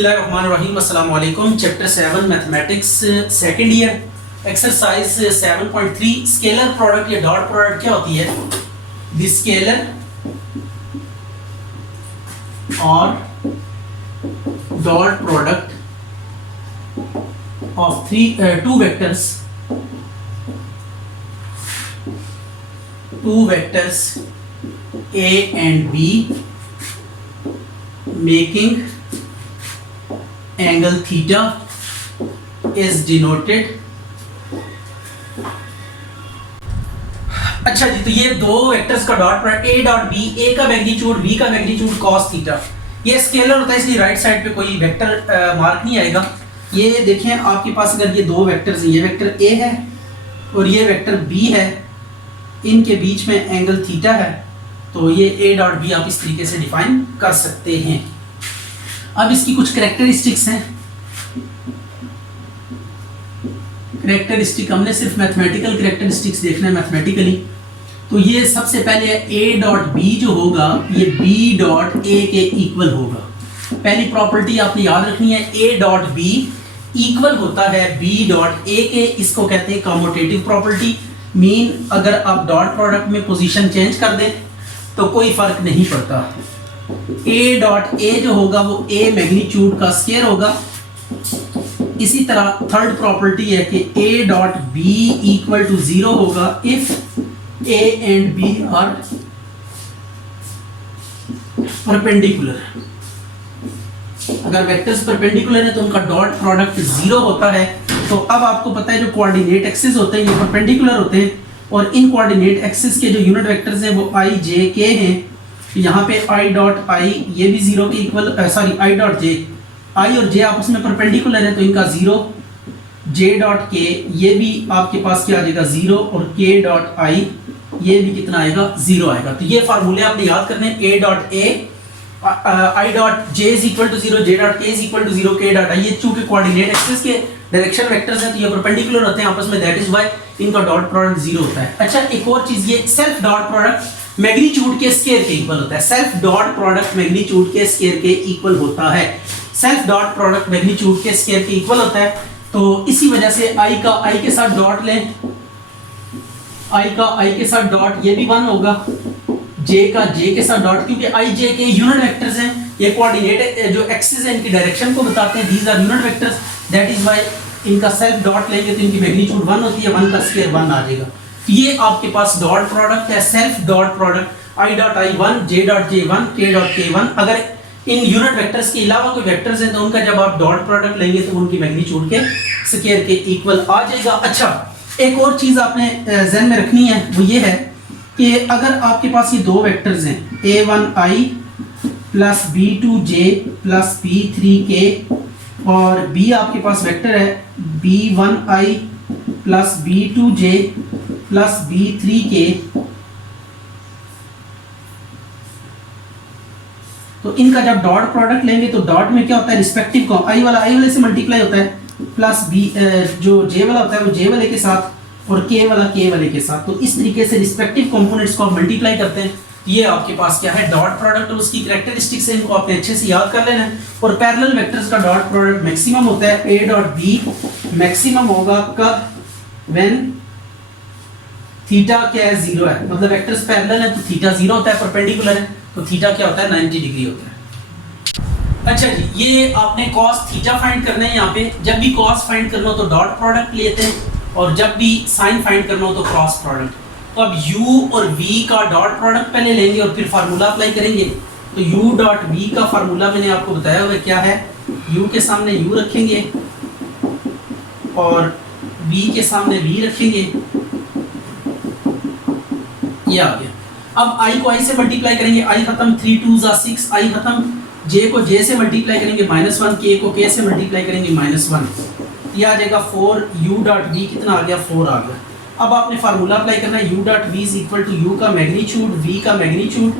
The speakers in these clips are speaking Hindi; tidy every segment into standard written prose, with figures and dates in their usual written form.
बिस्मिल्लाहिर्रहमानिर्रहीम अस्सलाम वालेकुम। Chapter 7 mathematics second year exercise 7.3 scalar product या डॉट प्रोडक्ट क्या होती है? द स्केलर और dot product of two vectors A and B making angle theta is denoted। अच्छा जी, तो ये दो वेक्टर्स का dot product A dot B, A का मैग्नीट्यूड B का मैग्नीट्यूड cos थीटा, ये स्केलर होता है इसलिए राइट साइड पे कोई वेक्टर मार्क नहीं आएगा। ये देखें आपके पास अगर ये दो वेक्टर्स हैं, ये वेक्टर A है और ये वेक्टर B है, इनके बीच में एंगल थीटा है, तो ये A डॉट B आप इस तरीके से डिफाइन कर सकते हैं। अब इसकी कुछ कैरेक्टरिस्टिक्स हैं। कैरेक्टरिस्टिक हमने सिर्फ मैथमेटिकल कैरेक्टरिस्टिक्स देखना है मैथमेटिकली। तो ये सबसे पहले A डॉट B जो होगा ये B डॉट A के इक्वल होगा। पहली प्रॉपर्टी आपने याद रखनी है, A डॉट B इक्वल होता है B डॉट A के। इसको कहते हैं कम्यूटेटिव प्रॉपर्टी। मीन अगर आप डॉट प्रोडक्ट में पोजीशन चेंज कर दें तो कोई फर्क नहीं पड़ता। A डॉट A जो होगा वो A मैग्नीट्यूड का स्केयर होगा। इसी तरह थर्ड प्रॉपर्टी है कि A dot B equal to 0 होगा if A and B are perpendicular. अगर वेक्टर्स परपेंडिकुलर है तो उनका डॉट प्रोडक्ट 0 होता है। तो अब आपको पता है जो कोऑर्डिनेट एक्सिस होते हैं ये परपेंडिकुलर होते हैं और इन कोऑर्डिनेट एक्सिस के जो यूनिट वेक्टर्स हैं वो I J K हैं। यहाँ पे I डॉट I ये भी 0 के equal, sorry I dot J, I और J आपस में परपेंडिकुलर है तो इनका 0। J डॉट K ये भी आपके पास क्या आ जाएगा 0 और K डॉट I ये भी कितना आएगा 0 आएगा। तो ये फार्मूले आपने याद करने हैं। A dot A I dot J is equal to 0, J dot K is equal to 0, K dot I ये चूंकि कोऑर्डिनेट एक्सिस के डायरेक्शन वेक्टर्स हैं तो ये परपेंडिकुलर होते हैं आपस में, दैट इज व्हाई इनका डॉट प्रोडक्ट 0 होता है। अच्छा, एक और चीज, ये सेल्फ डॉट प्रोडक्ट मैग्नीट्यूड के स्केयर के इक्वल होता है। सेल्फ डॉट प्रोडक्ट मैग्नीट्यूड के स्केयर के इक्वल होता है। सेल्फ डॉट प्रोडक्ट मैग्नीट्यूड के स्केयर के इक्वल होता है। तो इसी वजह से I का I के साथ डॉट लें, I का I के साथ डॉट ये भी 1 होगा, J का J के साथ डॉट, क्योंकि I J के यूनिट वेक्टर्स हैं, ये कोऑर्डिनेट जो एक्सिस है इनकी डायरेक्शन को बताते हैं। These are unit vectors, that is why इनका सेल्फ डॉट लेंगे तो इनकी मैग्नीट्यूड 1 होती है, 1 का स्क्वायर 1 आ जाएगा। तो ये आपके पास डॉट प्रोडक्ट है, self dot product I dot I 1, J dot J 1, K dot K 1। अगर इन यूनिट वेक्टर्स के अलावा कोई वेक्टर्स हैं तो उनका जब आप डॉट प्रोडक्ट लेंगे तो उनकी मैग्नीट्यूड के स्क्वायर के इक्वल आ जाएगा। अच्छा, एक और चीज आपने ज़हन में रखनी है, वो ये है कि अगर आपके पास ये दो वेक्टर्स हैं A1I plus B2J plus B3K और B आपके पास वेक्टर है B1I plus B2J plus B3K, तो इनका जब डॉट प्रोडक्ट लेंगे तो डॉट में क्या होता है, रिस्पेक्टिव को I वाले से मल्टीप्लाई होता है, प्लस B जो J वाला होता है वो J वाले के साथ और K वाला K वाले के साथ। तो इस तरीके से रिस्पेक्टिव कंपोनेंट्स को आप मल्टीप्लाई करते हैं। ये आपके पास क्या है, डॉट प्रोडक्ट, और उसकी कैरेक्टरिस्टिक्स है, इनको आपने अच्छे से याद कर लेना है। और पैरेलल वेक्टर्स का डॉट प्रोडक्ट मैक्सिमम होता है। A डॉट B मैक्सिमम होगा कब, व्हेन थीटा क्या है 0 है, मतलब वेक्टर्स पैरेलल है तो थीटा 0 होता है, परपेंडिकुलर है तो थीटा क्या होता है 90 डिग्री होता है। अच्छा जी, ये आपने cos थीटा फाइंड करना है। यहाँ पे जब भी cos फाइंड करना हो तो डॉट प्रोडक्ट लेते हैं और जब भी sin फाइंड करना हो तो क्रॉस प्रोडक्ट। तो अब u और v का डॉट प्रोडक्ट पहले लेंगे और फिर फार्मूला अप्लाई करेंगे। तो u डॉट v का फार्मूला मैंने आपको बताया हुआ क्या है, u के सामने u रखेंगे और v के सामने v रखेंगे, ये आ गया। अब I को I से मल्टीप्लाई करेंगे, I खत्म, 3 2 6, I खत्म, J को J से मल्टीप्लाई करेंगे -1, K को K से मल्टीप्लाई करेंगे -1, ये आ जाएगा 4। u डॉट v कितना आ गया, 4 आ गया। अब आपने फार्मूला अप्लाई करना है, u dot v is equal to u का मैग्नीट्यूड v का मैग्नीट्यूड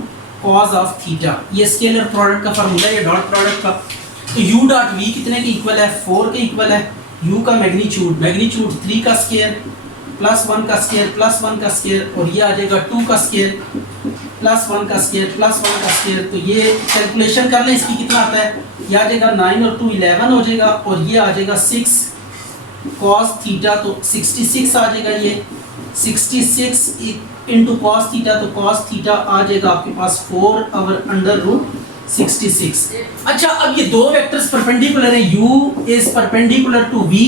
cos ऑफ थीटा। ये स्केलर प्रोडक्ट का फार्मूला है, ये डॉट प्रोडक्ट का। तो u डॉट v कितने के इक्वल है, 4 के इक्वल है। u का मैग्नीट्यूड 3 का स्क्वायर प्लस 1 का स्क्वायर प्लस 1 का स्क्वायर और ये आ जाएगा 2 का स्क्वायर प्लस 1 का स्क्वायर, तो ये कैलकुलेशन कर लें इसकी कितना आता है, ये आ जाएगा 9 और 2 11 हो जाएगा, और ये आ जाएगा 6 cos थीटा, तो 66 आ जाएगा, ये 66 इंटू कॉस थीटा, तो कॉस थीटा आ जाएगा आपके पास 4 ओवर अंडर रूट 66। अच्छा, अब ये दो वेक्टर्स परपेंडिकुलर है, u is perpendicular to v,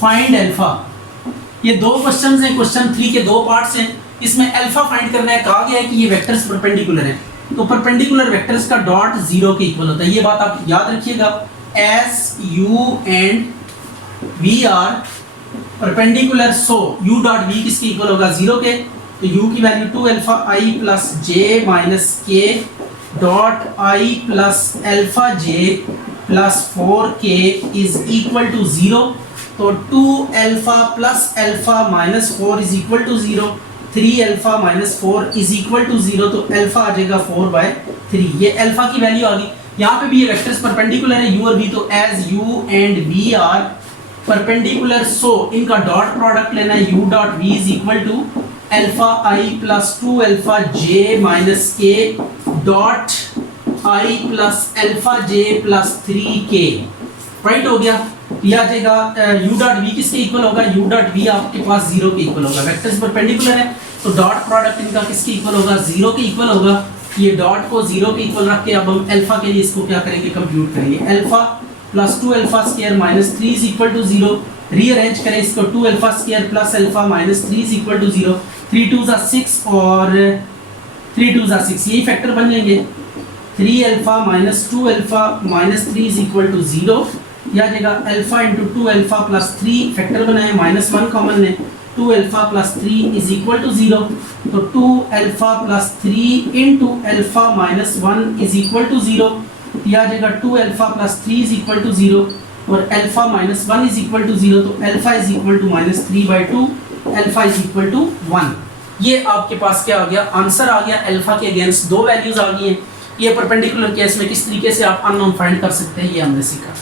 find alpha. ये दो क्वेश्चंस हैं, क्वेश्चन 3 के दो पार्ट्स हैं, इसमें अल्फा फाइंड करना है। कहा गया है कि ये वेक्टर्स परपेंडिकुलर हैं, तो परपेंडिकुलर वेक्टर्स का डॉट 0 के इक्वल होता है, ये बात आप याद रखिएगा। As u and v are perpendicular, so u dot v किसके इक्वल होगा, 0 के, तो u की value 2 alpha i plus j minus k dot i plus alpha j plus 4k is equal to 0, तो 2 alpha plus alpha minus 4 is equal to 0, 3 alpha minus 4 is equal to 0, तो अल्फा आ जाएगा 4/3, ये अल्फा की वैल्यू आ गई। यहाँ पे भी ये वेक्टर्स परपेंडिकुलर है u और v, तो as u and v are perpendicular, so इनका डॉट प्रोडक्ट लेना है, u dot v is equal to alpha i plus 2 alpha j minus k dot i plus alpha j plus 3k, right हो गया। यह आ जाएगा u डॉट v किसके इक्वल होगा, u डॉट v आपके पास 0 के इक्वल होगा, वेक्टर्स परपेंडिकुलर है, तो डॉट प्रोडक्ट इनका किसके इक्वल होगा, 0 के इक्वल होगा। ये डॉट को 0 के इक्वल रख के अब हम अल्फा के लिए इसको क्या करेंगे, कंप्यूट करेंगे। Alpha plus 2 alpha square minus 3 is equal to 0, rearrange करें इसको, 2 alpha square plus alpha minus 3 is equal to 0, 3 2 ज़ा 6 और 3 2 ज़ा 6, यही फैक्टर बन जाएंगे। 3 alpha minus 2 alpha minus 3 is equal to 0, या जाएगा alpha into 2 alpha plus 3, factor बनाए माइनस 1 कॉमन ले, 2 alpha plus 3 is equal to 0, तो 2 alpha plus 3 into alpha minus 1 is equal to 0, या जाएगा 2 alpha plus 3 is equal to 0 और alpha minus 1 is equal to 0, तो alpha is equal to minus 3/2, alpha is equal to 1। ये आपके पास क्या आ गया, आंसर आ गया। अल्फा के अगेंस्ट दो वैल्यूज आ गई हैं। ये परपेंडिकुलर केस में किस तरीके से आप अननोन फाइंड कर सकते हैं, ये हमने सीखा।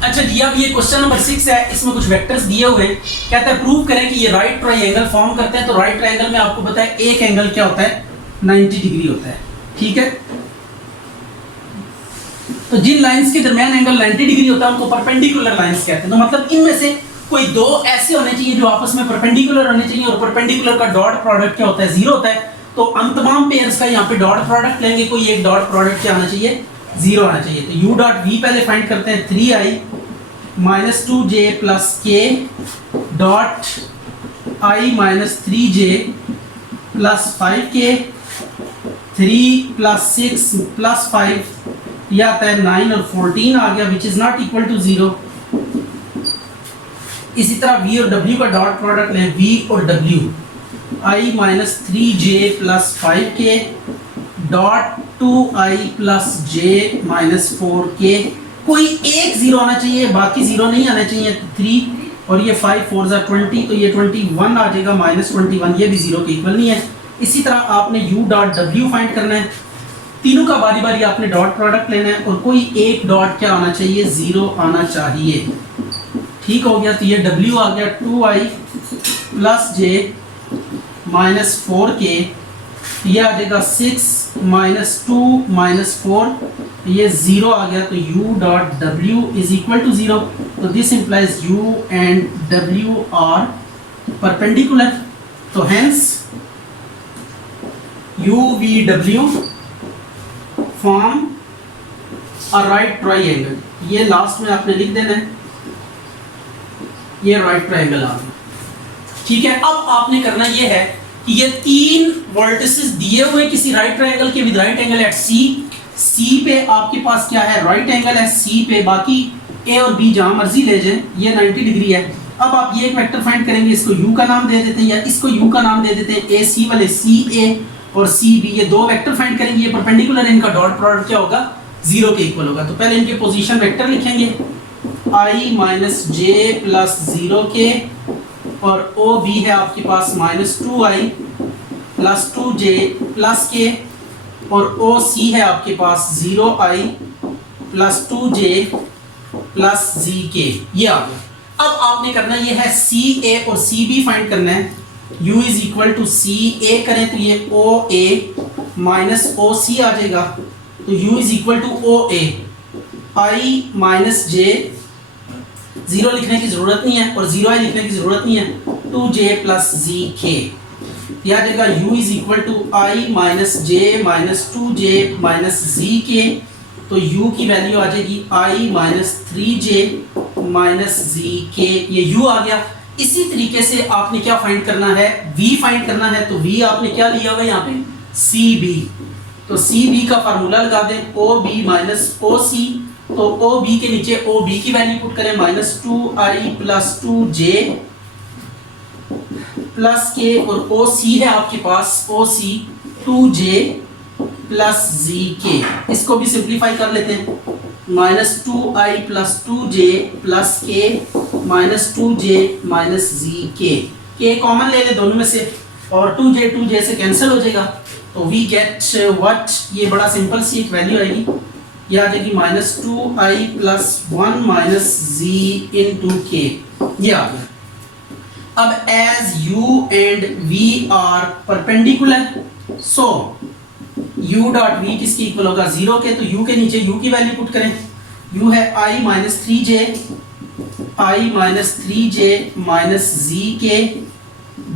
अच्छा जी, अब ये क्वेश्चन नंबर 6 है, इसमें कुछ वेक्टर्स दिए हुए हैं, कहता है प्रूव करें कि ये राइट ट्रायंगल फॉर्म करते हैं। तो राइट ट्रायंगल में आपको पता है एक एंगल क्या होता है, 90 डिग्री होता है, ठीक है। तो जिन लाइंस के दरमियान एंगल 90 डिग्री होता है उनको परपेंडिकुलर लाइंस कहते हैं। तो मतलब इनमें से कोई दो ऐसे होने चाहिए जो आपस में परपेंडिकुलर होने चाहिए, और परपेंडिकुलर का डॉट प्रोडक्ट क्या होता है, 0 होता है। तो हम तमाम पेयर्स का यहाँ पे डॉट प्रोडक्ट लेंगे, कोई एक डॉट प्रोडक्ट क्या आना चाहिए, 0 आना चाहिए। तो u डॉट v पहले फाइंड करते हैं, 3i minus 2j plus k dot i minus 3j plus 5k, 3 plus 6 plus 5, यह आता है 9 और 14 आ गया, which is not equal to 0। इसी तरह v और w का डॉट प्रोडक्ट लें, v और w, i minus 3j plus 5k dot 2i plus j minus 4k। कोई एक 0 आना चाहिए, बाकी 0 नहीं आना चाहिए। 3 और ये 5 4 ज़ा 20, तो ये 21 आ जाएगा, माइनस 21, ये भी 0 के इक्वल नहीं है। इसी तरह आपने u डॉट w फाइंड करना है, तीनों का बारी बारी आपने डॉट प्रोडक्ट लेना है, और कोई एक डॉट क्या आना चाहिए, 0 आना चाहिए, ठीक हो गया। तो ये w आ गया 2i plus j minus 4k, ये आ जाएगा 6 माइनस 2 माइनस 4, ये 0 आ गया। तो u dot w is equal to 0, तो this implies u and w are perpendicular. तो hence u v w form a right triangle, ये लास्ट में आपने लिख देना है, ये राइट ट्रायंगल आ गया, ठीक है। अब आपने करना ये है कि ये तीन वर्टिसेस दिए हुए किसी राइट ट्रायंगल के विद राइट एंगल एट सी पे आपके पास क्या है, राइट एंगल है सी पे, बाकी ए और बी जहां मर्जी ले जाएं, ये 90 डिग्री है। अब आप ये एक वेक्टर फाइंड करेंगे, इसको u का नाम दे देते हैं, या इसको u का नाम दे देते हैं, ए सी वाले सी ए और सी बी, ये दो वेक्टर फाइंड करेंगे, ये परपेंडिकुलर है, इनका डॉट प्रोडक्ट क्या होगा, 0 के इक्वल होगा। तो पहले इनके पोजीशन वेक्टर लिखेंगे, i minus j plus 0k, और ओ बी है आपके पास minus 2i plus 2j plus k, और ओ सी है आपके पास 0i plus 2j plus zk, ये आ गया। अब आपने करना ये है सी ए और सी बी फाइंड करना है। u इज इक्वल टू सी ए करें तो ये ओ ए माइनस ओ सी आ जाएगा, तो u is equal to O A I minus J, zero लिखने की जरूरत नहीं है और जीरो आई लिखने की जरूरत नहीं है, 2j प्लस जी के, यह आ जाएगा u is equal to i minus j minus 2j minus z k, तो u की वैल्यू आ जाएगी i minus 3j minus z के, ये u आ गया। इसी तरीके से आपने क्या फाइंड करना है, v फाइंड करना है, तो v आपने क्या लिया हुआ यहाँ पे cb, तो cb का फार्मूला लगा दें ob माइनस oc, तो ob के नीचे ob की वैल्यू पुट करें minus 2i plus 2j plus के, और oc है आपके पास oc 2j प्लस जी के, इसको भी सिंप्लीफाई कर लेते हैं, minus 2i plus 2j plus के माइनस 2j माइनस जी के कॉमन ले ले दोनों में से और 2j से कैंसिल हो जाएगा, तो वी गेट व्हाट, ये बड़ा सिंपल सी एक वैल्यू आएगी, ये आ जाएगी minus 2i plus 1 minus z into k, ये आ गया। अब as u and v are perpendicular, so u dot v किसके इक्वल होगा 0 के, तो u के नीचे u की वैल्यू पुट करें, u है i minus 3j minus z k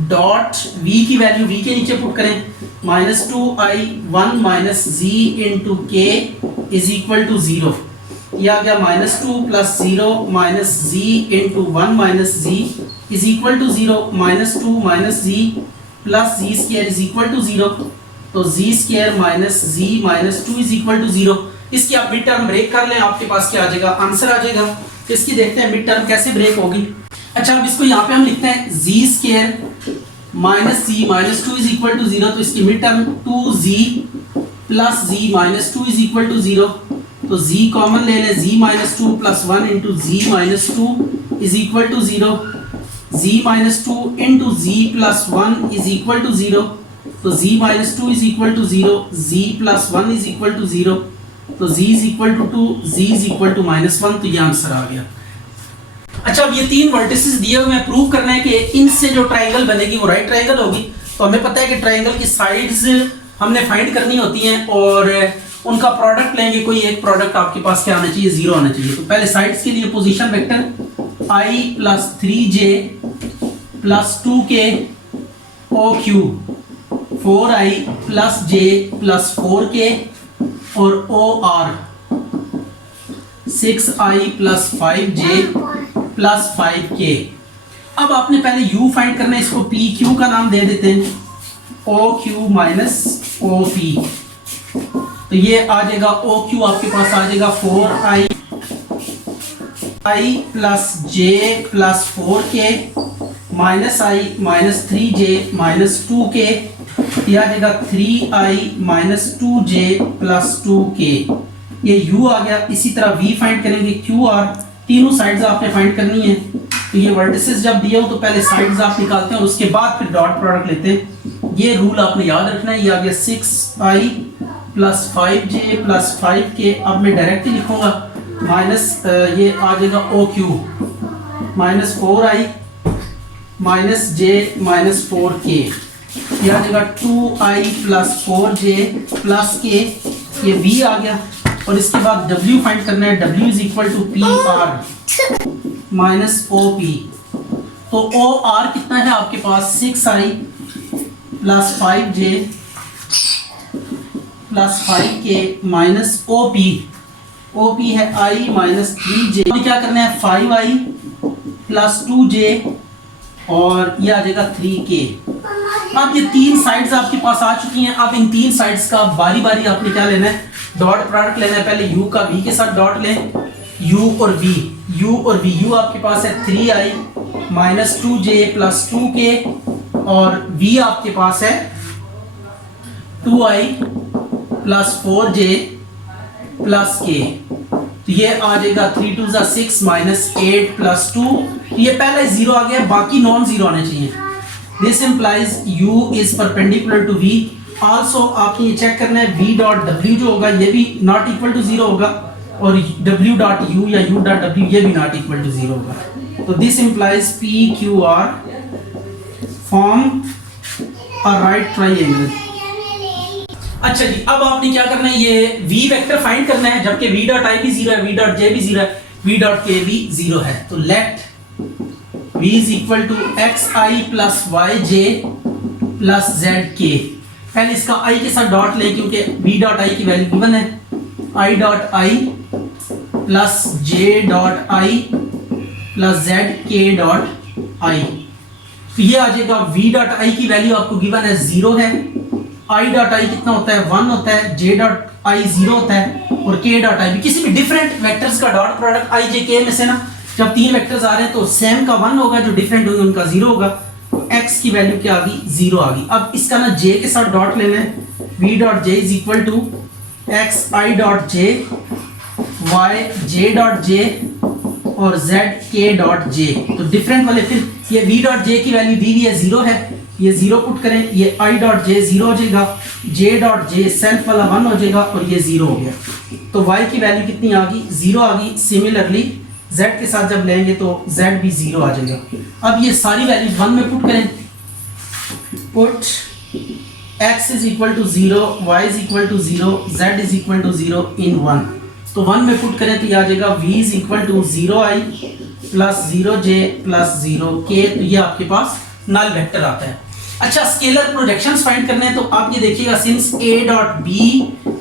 dot v की वैल्यू v के नीचे पुट करें minus 2i 1 minus z into k is equal to 0, यह आ गया minus 2 plus 0 minus z into 1 minus z is equal to 0, minus 2 minus z plus z square is equal to 0, तो z square minus z minus 2 is equal to 0। इसकी आप मिड टर्म ब्रेक कर लें, आपके पास क्या आ जाएगा, आंसर आ जाएगा। इसकी देखते हैं मिड टर्म कैसे ब्रेक होगी। अच्छा, अब इसको यहाँ पे हम लिखते हैं z square minus z minus 2 is equal to 0, तो इसकी mid term 2z plus z minus 2 is equal to 0, तो z कॉमन ले लें, z minus 2 plus 1 into z minus 2 is equal to 0, z minus 2 into z plus 1 is equal to 0, तो z minus 2 is equal to 0, z plus 1 is equal to 0, तो z is equal to 2, z is equal to minus 1, तो ये आंसर आ गया। अच्छा, अब ये तीन वर्टिसेस दिए हुए हैं, प्रूव करना है कि इनसे जो ट्रायंगल बनेगी वो राइट ट्रायंगल होगी, तो हमें पता है कि ट्रायंगल की साइड्स हमने फाइंड करनी होती हैं और उनका प्रोडक्ट लेंगे, कोई एक प्रोडक्ट आपके पास क्या आना चाहिए, 0 आना चाहिए। तो पहले साइड्स के लिए position vector i plus 3j plus 2k OQ 4i plus j plus 4k और OR 6i plus 5j plus 5k। अब आपने पहले u फाइंड करना है, इसको PQ का नाम दे देते हैं, OQ माइनस OP, तो ये आ जाएगा OQ आपके पास आ जाएगा 4i plus j plus 4k minus i minus 3j minus 2k, यह आ जाएगा 3i minus 2j plus 2k, ये u आ गया। इसी तरह v फाइंड करेंगे, QR, तीनों साइड्स आपने फाइंड करनी है, तो ये वर्टिसेस जब दिए हो तो पहले साइड्स आप निकालते हैं और उसके बाद फिर डॉट प्रोडक्ट लेते हैं। ये रूल आपने याद रखना है, ये आ गया 6i plus 5j plus 5k, अब मैं डायरेक्टली लिखूंगा माइनस ये आ जाएगा OQ minus 4i minus j minus 4k, ये आ जाएगा 2i plus 4j plus k, ये v आ गया। और इसके बाद w फाइंड करना है, w is equal to PR minus OP, तो OR कितना है आपके पास 6i plus 5j plus 5k minus OP है i माइनस 3j, क्या करना है 5i प्लस 2j और ये आ जाएगा 3k। अब ये तीन साइड्स आपके पास आ चुकी हैं, अब इन तीन साइड्स का बारी बारी आपने क्या लेना है, डॉट प्रोडक्ट लेना है। पहले u का v के साथ डॉट लें, u और v, u आपके पास है 3i minus 2j plus 2k और v आपके पास है 2i plus 4j plus k, तो ये आ जाएगा 3 2 6 माइनस 8 प्लस 2, ये पहले 0 आ गया, बाकी नॉन 0 आने चाहिए। This implies u is perpendicular to v। Also आपने ये चेक करना है v डॉट w जो होगा ये भी नॉट इक्वल टू 0 होगा और w डॉट u या u डॉट w ये भी नॉट इक्वल टू 0 होगा। तो this implies p q r form a right triangle. अच्छा जी, अब आपने क्या करना है, ये v वेक्टर फाइंड करना है, जबकि v डॉट i भी 0 है, v डॉट j भी 0 है, v डॉट k भी 0 है। तो let v is equal to xi plus yj plus zk। पहले इसका i के साथ डॉट ले, क्योंकि v डॉट i की वैल्यू गिवन है, i dot i plus j dot i plus zk dot i। तो ये आ जाएगा v डॉट i की वैल्यू आपको गिवन है 0 है, i डॉट i कितना होता है 1 होता है, j डॉट i 0 होता है, और k डॉट i भी किसी भी डिफरेंट वेक्टर्स का dot product i j k में से ना, जब तीन वेक्टर्स आ रहे हैं तो सेम का 1 होगा, जो डिफरेंट होंगे उनका 0 होगा। तो x की वैल्यू क्या आ गई 0 आ गई। अब इसका ना j के साथ डॉट लेना है, v dot j is equal to x i dot j y j dot j और z k डॉट j। तो डिफरेंट वाले, फिर ये v डॉट j की वैल्यू दी हुई है 0 है, ये 0 पुट करें, ये i डॉट j 0 हो जाएगा, j डॉट j सेल्फ वाला 1 हो जाएगा, और ये 0 हो गया। तो y की वैल्यू कितनी आ गई 0 आ गई। सिमिलरली z के साथ जब लेंगे तो z भी 0 आ जाएगा। अब ये सारी वैल्यू 1 में पुट करें, put x is equal to 0, y is equal to 0, z is equal to 0 in 1। तो 1 में पुट करें तो ये आ जाएगा v is equal to 0i plus 0j plus 0k। तो ये आपके पास नल वेक्टर आता है। अच्छा, स्केलर प्रोजेक्शंस फाइंड करने हैं, तो आप ये देखिएगा, since a dot b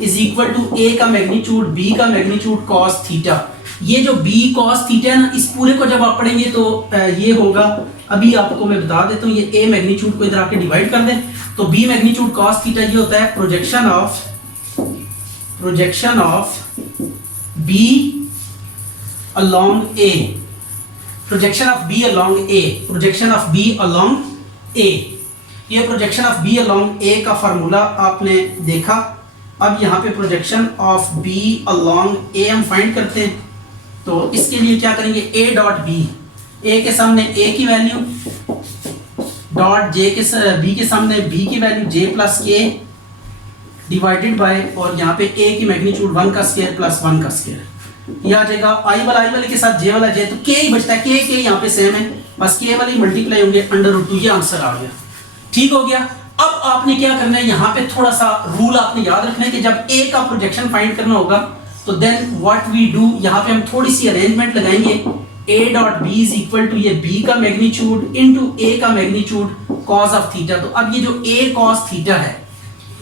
is equal to a का मैग्नीट्यूड b का मैग्नीट्यूड cos थीटा। ये जो b cos थीटा है ना, इस पूरे को जब आप पढ़ेंगे तो ये होगा, अभी आपको मैं बता देता हूँ, ये a मैग्नीट्यूड को इधर आके डिवाइड कर दें, तो b मैग्नीट्यूड cos थीटा ये होता है projection of b along a, projection of b along a, projection of b along a। ये projection of b along a का फार्मूला आपने देखा। अब यहाँ पे projection of b along a हम फाइंड करते हैं, तो इसके लिए क्या करेंगे, a डॉट b, a के सामने a की वैल्यू, डॉट j के b के सामने b की value j plus k divided by, और यहाँ पे a की मैग्नीट्यूड 1 का स्क्वायर प्लस 1 का स्क्वायर। ये आ जाएगा i वाले के साथ j वाला j, तो k ही बचता है, k यहाँ पे सेम है, बस k वाले मल्टीप्लाई होंगे √2। ये आंसर आ गया, ठीक हो गया। अब आपने क्या करना है, यहाँ पे थोड़ा सा रूल आपने याद रखना है कि जब a का प्रोजेक्शन फाइंड करना होगा तो देन व्हाट वी डू, यहाँ पे हम थोड़ी सी अरेंजमेंट लगाएंगे। a dot b is equal to ये b का मैग्नीट्यूड इनटू a का मैग्नीट्यूड cos ऑफ थीटा। तो अब ये जो a cos थीटा है,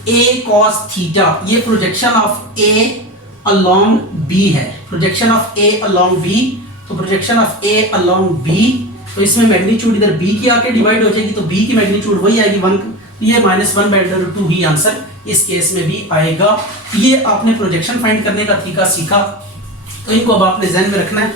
a cos थीटा, ये projection of a along b है, projection of a along b। तो projection of a along b, तो इसमें मैग्नीट्यूड इधर b की आके डिवाइड हो जाएगी, तो b की मैग्नीट्यूड वही आएगी 1, ये -1/√2 ही आंसर इस केस में भी आएगा। ये आपने प्रोजेक्शन फाइंड करने का तरीका सीखा, तो इनको अब आपने ध्यान में रखना है।